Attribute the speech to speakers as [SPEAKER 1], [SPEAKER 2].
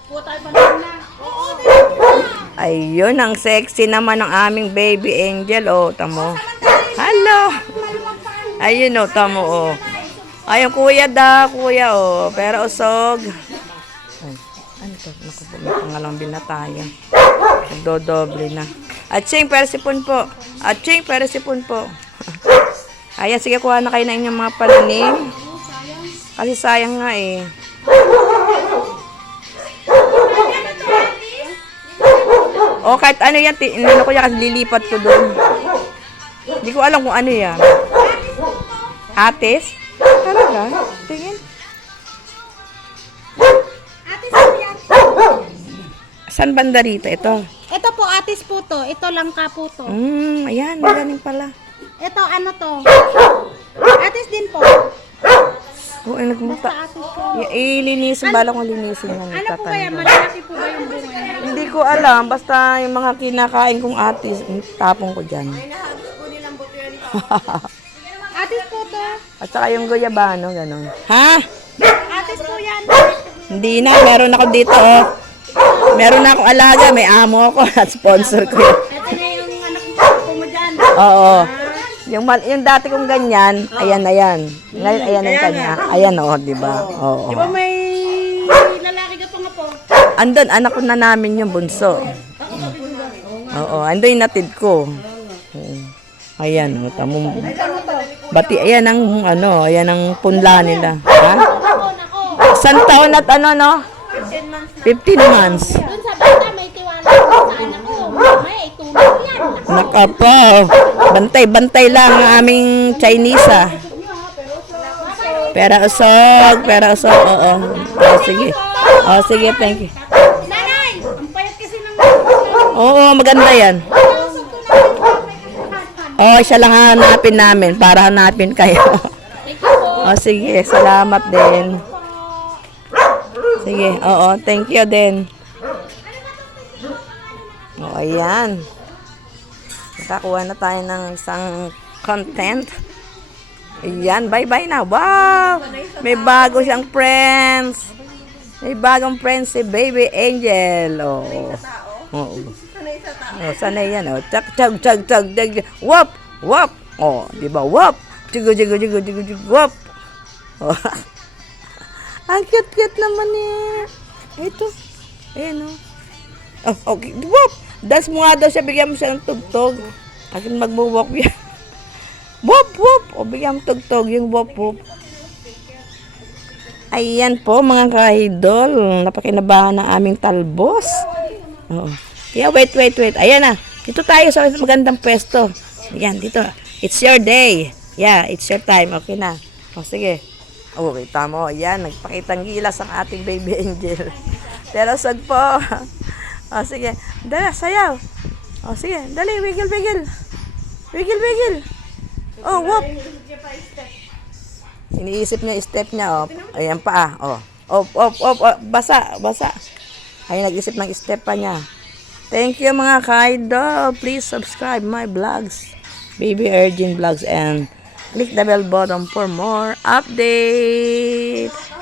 [SPEAKER 1] Ayun, ang sexy naman ng aming baby angel. Oh, tamo. Hello. Ayun, oh, tamo, oh. Ayun, kuya da, kuya, oh. Pero usog. Ay, ano to? Naku po, may pangalambing na tayo. Nagdodoble na. Aching, persipon po. Aching, persipon po. Ayan, sige, kuha na kayo na inyong mga palanim. Kasi sayang nga eh. O, kahit ano yan, inano ko yan kasi lilipat ko doon. Hindi ko alam kung ano yan. Atis? Talaga? Tingin.
[SPEAKER 2] Atis po yan.
[SPEAKER 1] Saan banda rito? Ito.
[SPEAKER 2] Ito po, atis po to. Ito langka po to.
[SPEAKER 1] Ayan, magaling pala.
[SPEAKER 2] Ito, ano to? Atis din po.
[SPEAKER 1] Oo, ay nagmuta.
[SPEAKER 2] Basta atis po.
[SPEAKER 1] Ilinisin, bala kong linisin yan.
[SPEAKER 2] Ano po kaya? Malalaki po ba yung bunga niya?
[SPEAKER 1] Hindi ko alam. Basta yung mga kinakain kong atis, tapong ko dyan.
[SPEAKER 2] Atis po to.
[SPEAKER 1] At saka yung guyabano, gano'n. Ha?
[SPEAKER 2] Atis po yan.
[SPEAKER 1] Hindi na, meron ako dito, oh. Meron na akong alaga, may amo ako at sponsor ko yun.
[SPEAKER 2] Ito na yung anak mo dyan.
[SPEAKER 1] Oo. Yung dati kong ganyan, ayan na yan. Ngayon, ayan ang kanya. Ayan, oh, di ba? Oo.
[SPEAKER 2] Di ba may lalaki ka pa nga po?
[SPEAKER 1] Andun, anak ko na namin yung bunso. Oo, andun yung natid ko. Oo. Ayan, oh, tamo. Bati, ayan ang, ano, ayan ang punla nila. Ha? Isang taon at ano, no? 15 months.
[SPEAKER 2] Doon sa bata may tiwala ko sa anak ko. May itulog yan.
[SPEAKER 1] Nakapo. Bantay-bantay lang ang aming Chinese, ah. Pera usog, oo. Oh, sige. Oh, sige, thank you.
[SPEAKER 2] Nanay! Ang payat kasi ng
[SPEAKER 1] Oo, maganda yan. Oh, siya lang hanapin namin para hanapin kayo. Oh, sige, salamat din. Sige, oo, thank you din. Oh, ayan. Nakakuha na tayo ng isang content. Ayan, bye-bye na. Wow! May bago siyang friends. May bagong friends si Baby Angel. Oh. Oo. Oh, sanay yan. Oh. Chag, chag, chag, chag, chag. Wop! Wop! Oh, di ba? Wop! Chigo, chigo, chigo, chigo, chigo. Wop! Oh. Ang cute-cute naman eh. Ito. Ayan oh. Oh, okay. Wop! Dance mo nga daw siya. Bigyan mo siya ng tugtog. Akin magmo-walk yan. Wop! Wop! O, bigyan mo tugtog yung wop! Wop! Ayan po mga ka-idol. Napakinabahan ng aming talbos. Oo. Yeah, wait. Ayan na. Dito tayo sa magandang pwesto. Ayan, dito. It's your day. Yeah, it's your time. Okay na. O, sige. O, kita mo. Ayan, nagpakitang gilas ang ating baby angel. Pero sag po. O, sige. Dala, sayaw. O, sige. Dali, wiggle. Wiggle. Oh, whoop. Iniisip niya step niya, oh. Ayan pa, oh. Op. Basa. Ay, nag-isip ng step pa niya. Thank you mga ka-idol. Please subscribe my vlogs. Baby Urgent Vlogs and click the bell button for more update.